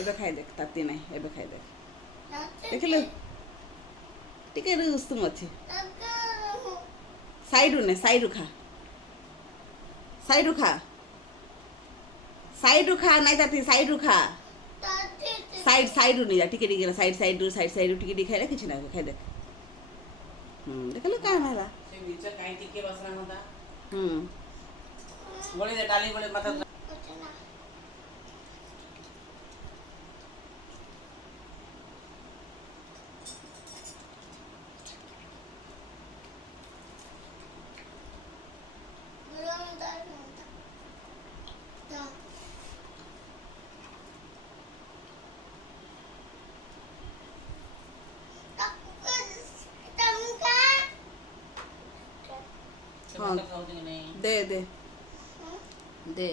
ଏବେ ଖାଇ ଦେଖ ତାତି ନାହିଁ ଏବେ ଖାଇ ଦେଖ ଦେଖିଲୁ ଟିକେ ଉଷୁମ ଅଛି ସାଇଡ଼ରୁ ନେ ସାଇଡ଼ରୁ ଖା ସାଇଡ଼ରୁ ଖା ସାଇଡ଼ରୁ ଖା ନାଇଁ ତାତି ସାଇଡ଼ରୁ ଖା ସାଇଡ଼ରୁ ନେଇଯା ଟିକେ ଟିକେ ସାଇଡ଼ରୁ ଟିକେ ଟିକେ ଖାଇଲେ କିଛି ନାହିଁ ଖାଇ ଦେଖ ଦେଖିଲୁ କାଁ ହେଲା ଗୋଳି ଦେ ଡାଲି ଗୋଳି ମାଥା हाँ दे दे दे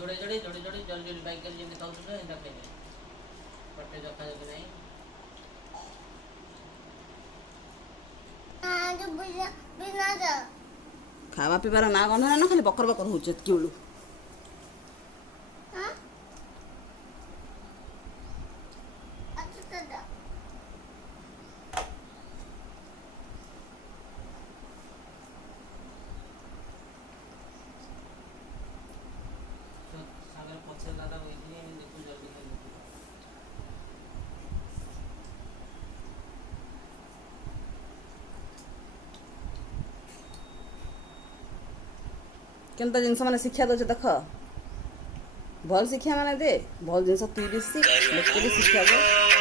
जोड़े जोड़े जोड़े जोड़े जल्दी जल्दी बाइक कर जेंगे ताऊ तो इंदा खाइले पट्टे जखा जखा नहीं हां जो बिना जा खावा पीबार ना गंध ना खाली बकर बकर होचे किउलु हां अच्छा दादा सागर पछे दादा वही देखो जल्दी खाई केनता जिनस माने शिक्षा दे देख भल शिक्षा माने दे भल जिनस तू भी शिक्षा दे